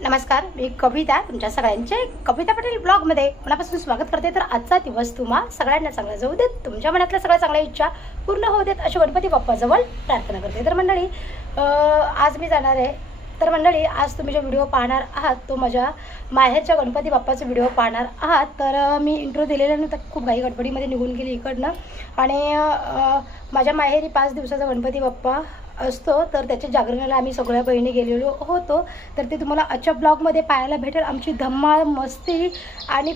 नमस्कार, मी कविता तुमच्या सगळ्यांचे कविता पाटील ब्लॉग मध्ये मनापासून स्वागत करते। तर आजचा दिवस तुम्हा सगळ्यांना चांगला जाऊ देत, तुमच्या मनातल्या सगळ्या चांगल्या इच्छा पूर्ण होऊ देत अशी गणपती बाप्पाजवळ प्रार्थना करते। तर मंडळी, आज मी जाणार आहे। तर मंडळी, आज तुम्ही जो व्हिडिओ पाहणार आहात तो माझ्या माहेरच्या गणपती बाप्पाचा व्हिडिओ पाहणार आहात। तर मी इंट्रो दिलेला नव्हता, खूप घाई गडबडीमध्ये निघून गेली इकडनं। आणि माझ्या माहेरी 5 दिवसाचा गणपती बाप्पा असतो, तर त्याच्या जागरणाला आम्ही सगळ्या बहिणी गेलेलो होतो। तर ते तुम्हाला आजच्या ब्लॉगमध्ये पाहायला भेटेल। आमची धम्माळ मस्ती आणि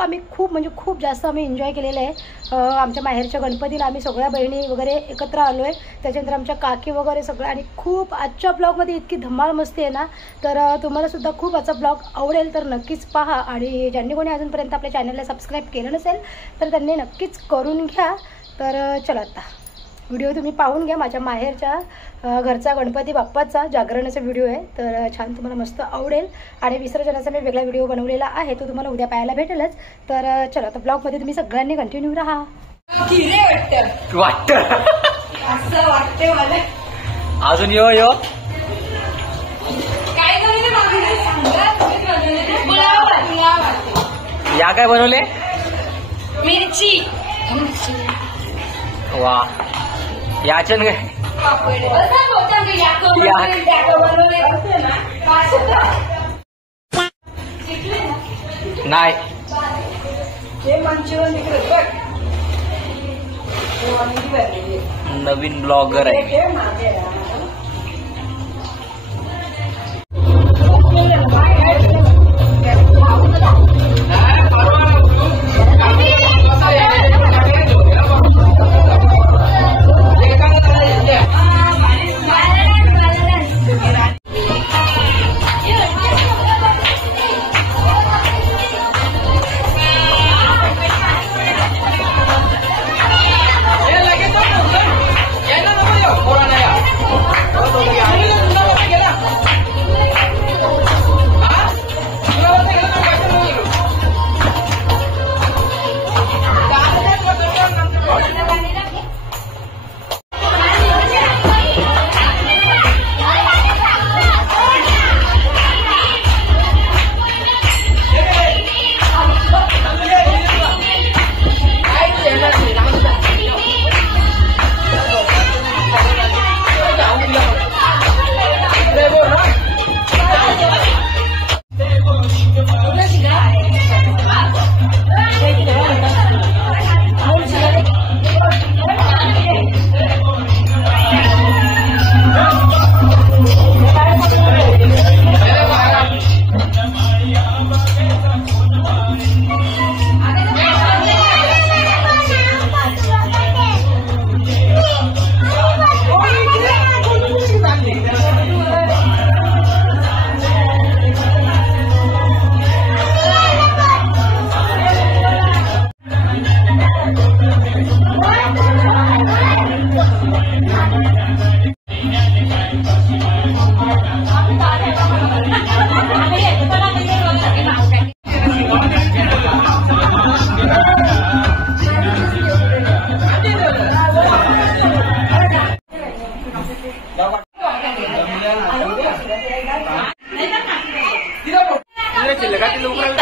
आम्ही खूप जास्त आम्ही एन्जॉय केलेलं आहे। आमच्या माहेरच्या गणपतीला आम्ही सगळ्या बहिणी वगैरे एकत्र आलो आहे, त्याच्यानंतर आमच्या काकी वगैरे सगळं, आणि खूप आजच्या ब्लॉगमध्ये इतकी धम्माळ मस्ती आहे ना। तर तुम्हाला सुद्धा खूप आजचा ब्लॉग आवडेल, तर नक्कीच पहा। आणि ज्यांनी कोणी अजूनपर्यंत आपल्या चॅनलला सबस्क्राईब केलं नसेल तर त्यांनी नक्कीच करून घ्या। तर चला, आता व्हिडिओ तुम्ही पाहून घ्या। माझ्या माहेरच्या घरचा गणपती बाप्पाचा जागरणाचा व्हिडिओ आहे, तर छान तुम्हाला मस्त आवडेल। आणि विसर्जनाचा मी वेगळा व्हिडिओ बनवलेला आहे, तो तुम्हाला उद्या पाहायला भेटेलच। तर चला, आता ब्लॉगमध्ये तुम्ही सगळ्यांनी कंटिन्यू राहा। असं वाटते मला अजून यो या काय बनवले? मिरची। वा, याचन काय नाही, नवीन ब्लॉगर आहे।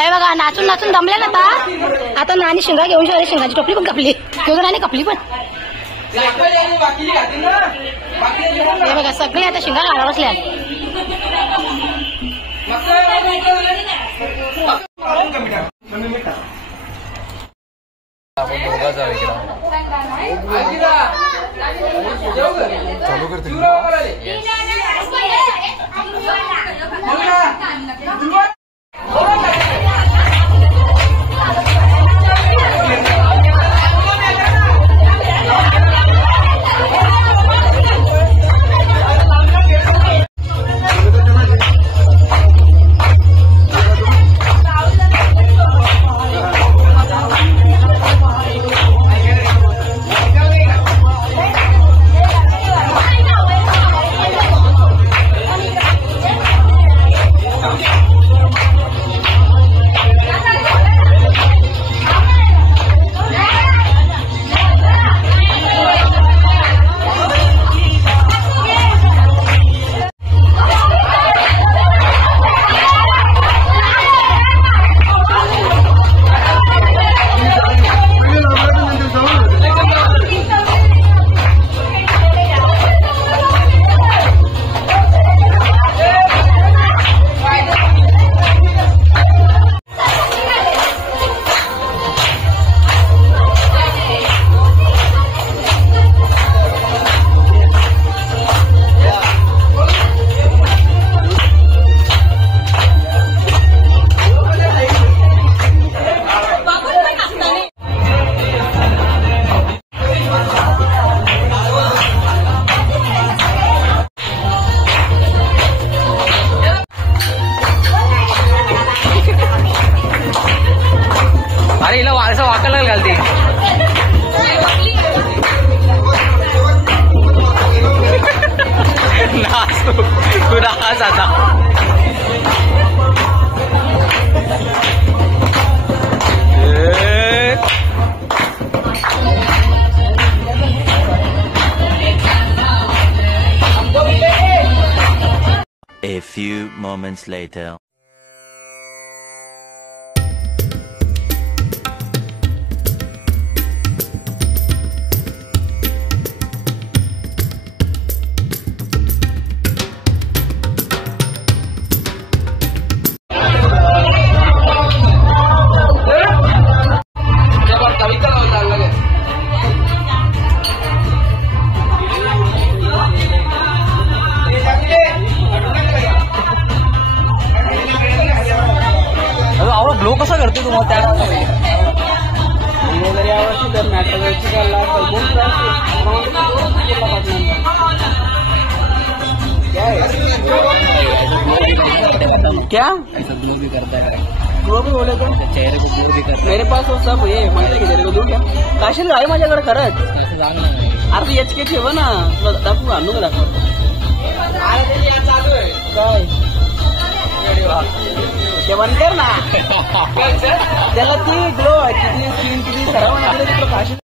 बघा, नाचून नाचून दमले ना आता नानी शिंगा घेऊन शिवाय शिंगाची टोपली पण कापली, नानी कपली पण। बघा, सगळे आता शिंगा घाला बसल्या। चालू करते अरे हिला वारसा वाकायला घालते. नाच तू नाच आता. A few moments later. Glow कसा करते तुम्हाला त्या यावर्षी तर नाटकाची क्या ग्लो भी करता है. ग्लो भी बोले तो चेहरे को ग्लो भी करता मेरे पास वो सब ये माहिती की तेरे को देऊ क्या काशील आहे माझ्याकडे खरंच. है. अरे एच के ठेव ना तुला दाखवू आणू का दाखव काय जेवण कर ना त्याला ती ग्लो आहे तिथली स्किन किती खराब आहे तिथलं काशील.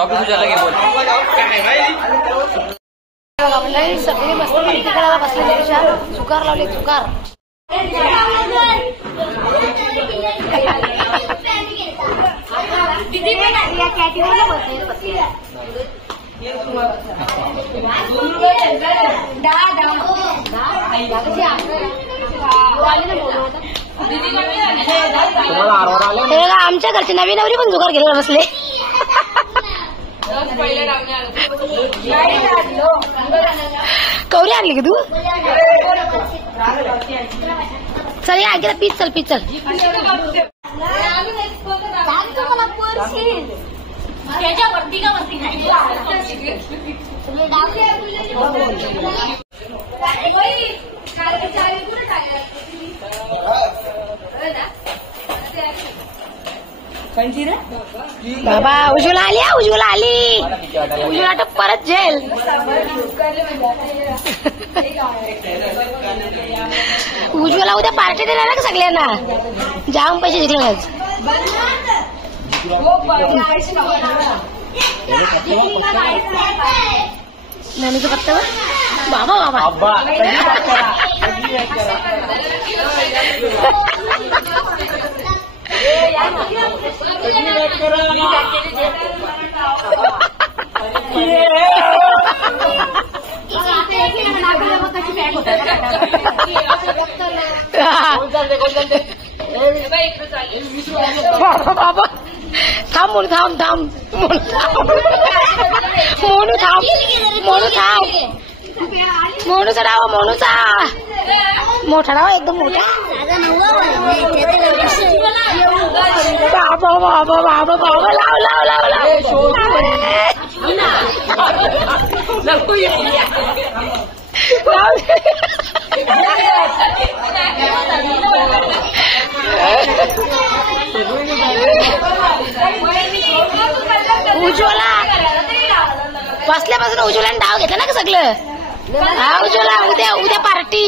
टॉपिक तुझ्याला घे बोल. बघा मंडळी सगळी मस्त पार्टी करायला बसलेली विचार चुकार लावले चुकार. आमच्या घरचे नवीन नवरी पण जुगार घेऊन बसले. कवरी आणली की तू चल या आगे पीच चल पीच चल. बाबा उज्ज्वला आली उज्ज्वला आली उज्ज्वला तर परत जेल. उज्ज्वला उद्या पार्टी देणार ना सगळ्यांना जाम पैसे जिंकले आज. नवीचं पत्त्यावर बाबा बाबा बाबा थांब म्हणून थांब म्हणून चढावा म्हणूचा मोठा डावा एकदम मोठा. बाबा बाबा बाबा बाबा लाव लाव लाव लाव. उज्ज्वला बसल्यापासून उज्ज्वलाने डाव घेतला ना का सगळं. हा उज्ज्वला उद्या पार्टी.